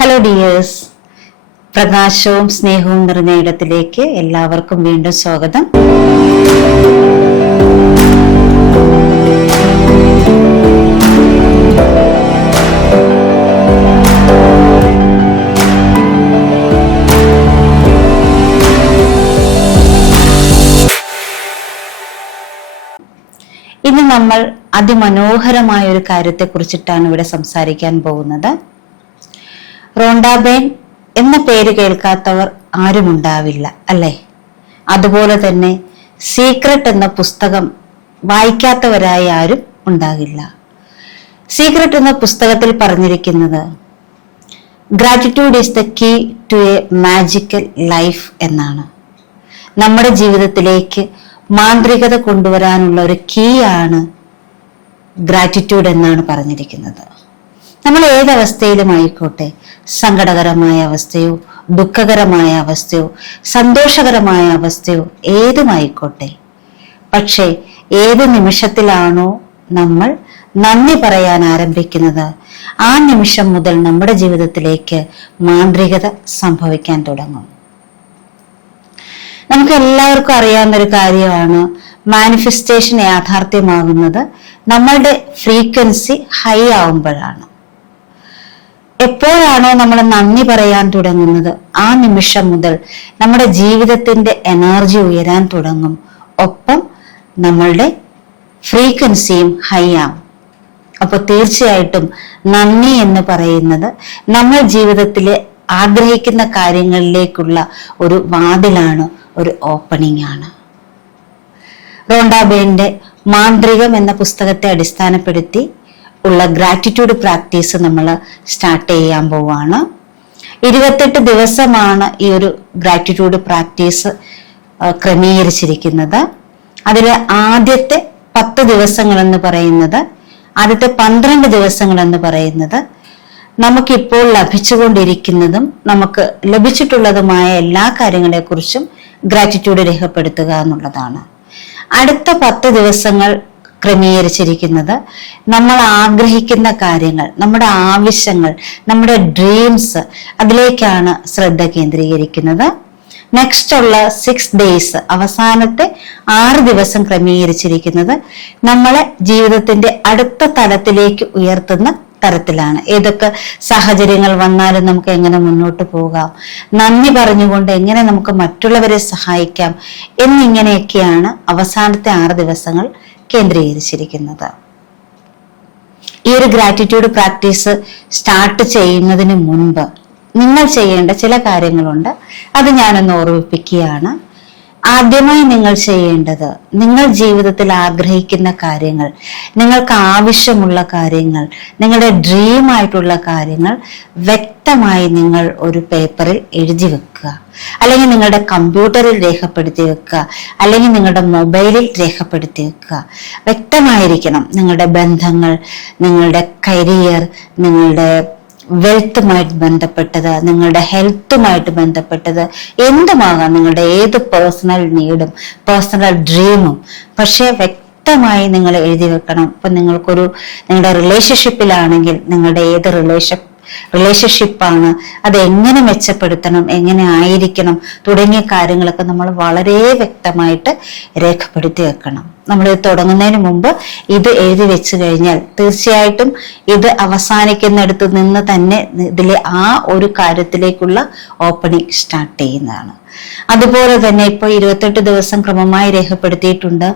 Hello dears പ്രകാശവും സ്നേഹവും നിറഞ്ഞ ഇടത്തിലേക്ക് എല്ലാവർക്കും വീണ്ടും സ്വാഗതം. ഇന്ന് നമ്മൾ അതിമനോഹരമായ ഒരു കാര്യത്തെ കുറിച്ചിട്ടാണ് ഇവിടെ സംസാരിക്കാൻ പോകുന്നത്. റോണ്ടാബേൻ എന്ന പേര് കേൾക്കാത്തവർ ആരുമുണ്ടാവില്ല അല്ലേ? അതുപോലെ തന്നെ സീക്രട്ട് എന്ന പുസ്തകം വായിക്കാത്തവരായി ആരും ഉണ്ടാകില്ല. സീക്രട്ട് എന്ന പുസ്തകത്തിൽ പറഞ്ഞിരിക്കുന്നത് gratitude is the key to a magical life എന്നാണ്. നമ്മുടെ ജീവിതത്തിലേക്ക് മാന്ത്രികത കൊണ്ടുവരാനുള്ള ഒരു കീ ആണ് ഗ്രാറ്റിറ്റ്യൂഡ് എന്നാണ് പറഞ്ഞിരിക്കുന്നത്. നമ്മൾ ഏതവസ്ഥയിലും ആയിക്കോട്ടെ സങ്കടകരമായ അവസ്ഥയോ ദുഃഖകരമായ അവസ്ഥയോ സന്തോഷകരമായ അവസ്ഥയോ ഏതുമായിക്കോട്ടെ. പക്ഷേ ഏത് നിമിഷത്തിലാണോ നമ്മൾ നന്ദി പറയാൻ ആരംഭിക്കുന്നത് ആ നിമിഷം മുതൽ നമ്മുടെ ജീവിതത്തിലേക്ക് മാന്ത്രികത സംഭവിക്കാൻ തുടങ്ങും. നമുക്ക് എല്ലാവർക്കും അറിയാവുന്ന ഒരു കാര്യമാണ് മാനിഫെസ്റ്റേഷൻ യാഥാർത്ഥ്യമാകുന്നത് നമ്മളുടെ ഫ്രീക്വൻസി ഹൈ ആവുമ്പോഴാണ്. എപ്പോഴാണോ നമ്മൾ നന്ദി പറയാൻ തുടങ്ങുന്നത് ആ നിമിഷം മുതൽ നമ്മുടെ ജീവിതത്തിന്റെ എനർജി ഉയരാൻ തുടങ്ങും. ഒപ്പം നമ്മളുടെ ഫ്രീക്വൻസിയും ഹൈ ആവും. അപ്പൊ തീർച്ചയായിട്ടും നന്ദി എന്ന് പറയുന്നത് നമ്മൾ ജീവിതത്തിലെ ആഗ്രഹിക്കുന്ന കാര്യങ്ങളിലേക്കുള്ള ഒരു വാതിലാണ് ഒരു ഓപ്പണിംഗ് ആണ്. റോണ്ടാബേന്റെ മാന്ത്രികം എന്ന പുസ്തകത്തെ അടിസ്ഥാനപ്പെടുത്തി ഉള്ള ഗ്രാറ്റിറ്റ്യൂഡ് പ്രാക്ടീസ് നമ്മൾ സ്റ്റാർട്ട് ചെയ്യാൻ പോവാണ്. ഇരുപത്തെട്ട് ദിവസമാണ് ഈ ഒരു ഗ്രാറ്റിറ്റ്യൂഡ് പ്രാക്ടീസ് ക്രമീകരിച്ചിരിക്കുന്നത്. അതിൽ ആദ്യത്തെ പത്ത് ദിവസങ്ങൾ എന്ന് പറയുന്നത് ആദ്യത്തെ പന്ത്രണ്ട് ദിവസങ്ങൾ എന്ന് പറയുന്നത് നമുക്കിപ്പോൾ ലഭിച്ചുകൊണ്ടിരിക്കുന്നതും നമുക്ക് ലഭിച്ചിട്ടുള്ളതുമായ എല്ലാ കാര്യങ്ങളെക്കുറിച്ചും ഗ്രാറ്റിറ്റ്യൂഡ് രേഖപ്പെടുത്തുക എന്നുള്ളതാണ്. അടുത്ത പത്ത് ദിവസങ്ങൾ ക്രമീകരിച്ചിരിക്കുന്നത്. നമ്മൾ ആഗ്രഹിക്കുന്ന കാര്യങ്ങൾ നമ്മുടെ ആവശ്യങ്ങൾ നമ്മുടെ ഡ്രീംസ് അതിലേക്കാണ് ശ്രദ്ധ കേന്ദ്രീകരിക്കുന്നത്. നെക്സ്റ്റ് ഉള്ള സിക്സ് ഡേയ്സ് അവസാനത്തെ ആറ് ദിവസം ക്രമീകരിച്ചിരിക്കുന്നത് നമ്മളെ ജീവിതത്തിന്റെ അടുത്ത തലത്തിലേക്ക് ഉയർത്തുന്ന തരത്തിലാണ്. ഏതൊക്കെ സാഹചര്യങ്ങൾ വന്നാലും നമുക്ക് എങ്ങനെ മുന്നോട്ട് പോകാം നന്ദി പറഞ്ഞുകൊണ്ട് എങ്ങനെ നമുക്ക് മറ്റുള്ളവരെ സഹായിക്കാം എന്നിങ്ങനെയൊക്കെയാണ് അവസാനത്തെ ആറ് ദിവസങ്ങൾ കേന്ദ്രീകരിച്ചിരിക്കുന്നത്. ഈ ഒരു ഗ്രാറ്റിറ്റ്യൂഡ് പ്രാക്ടീസ് സ്റ്റാർട്ട് ചെയ്യുന്നതിന് മുൻപ് നിങ്ങൾ ചെയ്യേണ്ട ചില കാര്യങ്ങളുണ്ട്. അത് ഞാനൊന്ന് ഓർമ്മിപ്പിക്കുകയാണ്. ആദ്യമായി നിങ്ങൾ ചെയ്യേണ്ടത് നിങ്ങൾ ജീവിതത്തിൽ ആഗ്രഹിക്കുന്ന കാര്യങ്ങൾ നിങ്ങൾക്ക് ആവശ്യമുള്ള കാര്യങ്ങൾ നിങ്ങളുടെ ഡ്രീം ആയിട്ടുള്ള കാര്യങ്ങൾ വ്യക്തമായി നിങ്ങൾ ഒരു പേപ്പറിൽ എഴുതി വെക്കുക. അല്ലെങ്കിൽ നിങ്ങളുടെ കമ്പ്യൂട്ടറിൽ രേഖപ്പെടുത്തി വെക്കുക. അല്ലെങ്കിൽ നിങ്ങളുടെ മൊബൈലിൽ രേഖപ്പെടുത്തി വെക്കുക. വ്യക്തമായിരിക്കണം നിങ്ങളുടെ ബന്ധങ്ങൾ നിങ്ങളുടെ കരിയർ നിങ്ങളുടെ വെൽത്തുമായിട്ട് ബന്ധപ്പെട്ടത് നിങ്ങളുടെ ഹെൽത്തുമായിട്ട് ബന്ധപ്പെട്ടത് എന്തുമാകാം? നിങ്ങളുടെ ഏത് പേഴ്സണൽ നീഡും പേഴ്സണൽ ഡ്രീമും പക്ഷേ വ്യക്തമായി നിങ്ങൾ എഴുതി വെക്കണം. ഇപ്പൊ നിങ്ങൾക്കൊരു നിങ്ങളുടെ റിലേഷൻഷിപ്പിലാണെങ്കിൽ നിങ്ങളുടെ ഏത് റിലേഷൻ റിലേഷൻഷിപ്പാണ് അത് എങ്ങനെ മെച്ചപ്പെടുത്തണം എങ്ങനെ ആയിരിക്കണം തുടങ്ങിയ കാര്യങ്ങളൊക്കെ നമ്മൾ വളരെ വ്യക്തമായിട്ട് രേഖപ്പെടുത്തി വെക്കണം. നമ്മൾ തുടങ്ങുന്നതിന് മുമ്പ് ഇത് എഴുതി വെച്ച് കഴിഞ്ഞാൽ തീർച്ചയായിട്ടും ഇത് അവസാനിക്കുന്നിടത്ത് നിന്ന് തന്നെ ഇതിലെ ആ ഒരു കാര്യത്തിലേക്കുള്ള ഓപ്പണിംഗ് സ്റ്റാർട്ട് ചെയ്യുന്നതാണ്. അതുപോലെ തന്നെ ഇപ്പോൾ ഇരുപത്തെട്ട് ദിവസം ക്രമമായി രേഖപ്പെടുത്തിയിട്ടുണ്ട്.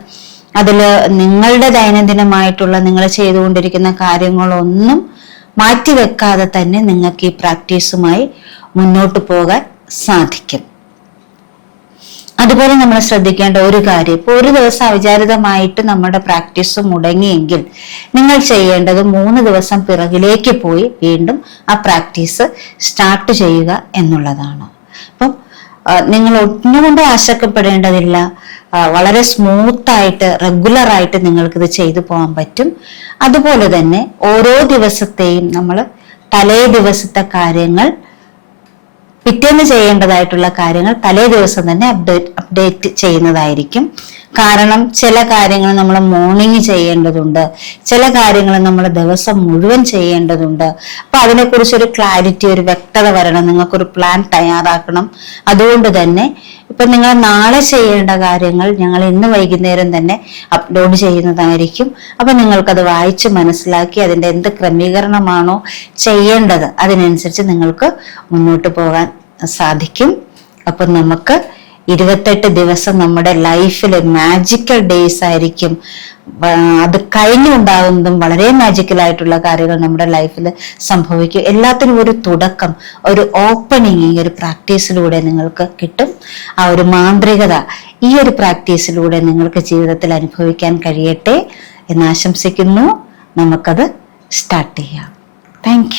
അതിൽ നിങ്ങളുടെ ദൈനംദിനമായിട്ടുള്ള നിങ്ങൾ ചെയ്തുകൊണ്ടിരിക്കുന്ന കാര്യങ്ങളൊന്നും മാറ്റിവെക്കാതെ തന്നെ നിങ്ങൾക്ക് ഈ പ്രാക്ടീസുമായി മുന്നോട്ട് പോകാൻ സാധിക്കും. അതുപോലെ നമ്മൾ ശ്രദ്ധിക്കേണ്ട ഒരു കാര്യം ഇപ്പോൾ ഒരു ദിവസം അവിചാരിതമായിട്ട് നമ്മുടെ പ്രാക്ടീസ് മുടങ്ങിയെങ്കിൽ നിങ്ങൾ ചെയ്യേണ്ടത് മൂന്ന് ദിവസം പിറകിലേക്ക് പോയി വീണ്ടും ആ പ്രാക്ടീസ് സ്റ്റാർട്ട് ചെയ്യുക എന്നുള്ളതാണ്. നിങ്ങൾ ഒന്നുകൊണ്ട് ആശങ്കപ്പെടേണ്ടതില്ല. വളരെ സ്മൂത്ത് ആയിട്ട് റെഗുലർ ആയിട്ട് നിങ്ങൾക്കിത് ചെയ്തു പോകാൻ പറ്റും. അതുപോലെ തന്നെ ഓരോ ദിവസത്തെയും നമ്മൾ തലേ ദിവസത്തെ കാര്യങ്ങൾ പിറ്റേന്ന് ചെയ്യേണ്ടതായിട്ടുള്ള കാര്യങ്ങൾ തലേ ദിവസം തന്നെ അപ്ഡേറ്റ് അപ്ഡേറ്റ് ചെയ്യുന്നതായിരിക്കും. കാരണം ചില കാര്യങ്ങൾ നമ്മൾ മോർണിംഗ് ചെയ്യേണ്ടതുണ്ട്. ചില കാര്യങ്ങൾ നമ്മൾ ദിവസം മുഴുവൻ ചെയ്യേണ്ടതുണ്ട്. അപ്പൊ അതിനെക്കുറിച്ച് ഒരു ക്ലാരിറ്റി ഒരു വ്യക്തത വരണം. നിങ്ങൾക്കൊരു പ്ലാൻ തയ്യാറാക്കണം. അതുകൊണ്ട് തന്നെ ഇപ്പൊ നിങ്ങൾ നാളെ ചെയ്യേണ്ട കാര്യങ്ങൾ ഞങ്ങൾ ഇന്ന് വൈകുന്നേരം തന്നെ അപ്ലോഡ് ചെയ്യുന്നതായിരിക്കും. അപ്പൊ നിങ്ങൾക്കത് വായിച്ച് മനസ്സിലാക്കി അതിന്റെ എന്ത് ക്രമീകരണമാണോ ചെയ്യേണ്ടത് അതിനനുസരിച്ച് നിങ്ങൾക്ക് മുന്നോട്ട് പോകാൻ സാധിക്കും. അപ്പൊ നമുക്ക് ഇരുപത്തെട്ട് ദിവസം നമ്മുടെ ലൈഫിൽ മാജിക്കൽ ഡേയ്സ് ആയിരിക്കും. അത് കഴിഞ്ഞുണ്ടാകുന്നതും വളരെ മാജിക്കൽ ആയിട്ടുള്ള കാര്യങ്ങൾ നമ്മുടെ ലൈഫിൽ സംഭവിക്കും. എല്ലാത്തിനും ഒരു തുടക്കം ഒരു ഓപ്പണിങ് ഈ ഒരു പ്രാക്ടീസിലൂടെ നിങ്ങൾക്ക് കിട്ടും. ആ ഒരു മാന്ത്രികത ഈ ഒരു പ്രാക്ടീസിലൂടെ നിങ്ങൾക്ക് ജീവിതത്തിൽ അനുഭവിക്കാൻ കഴിയട്ടെ എന്ന് ആശംസിക്കുന്നു. നമുക്കത് സ്റ്റാർട്ട് ചെയ്യാം. താങ്ക്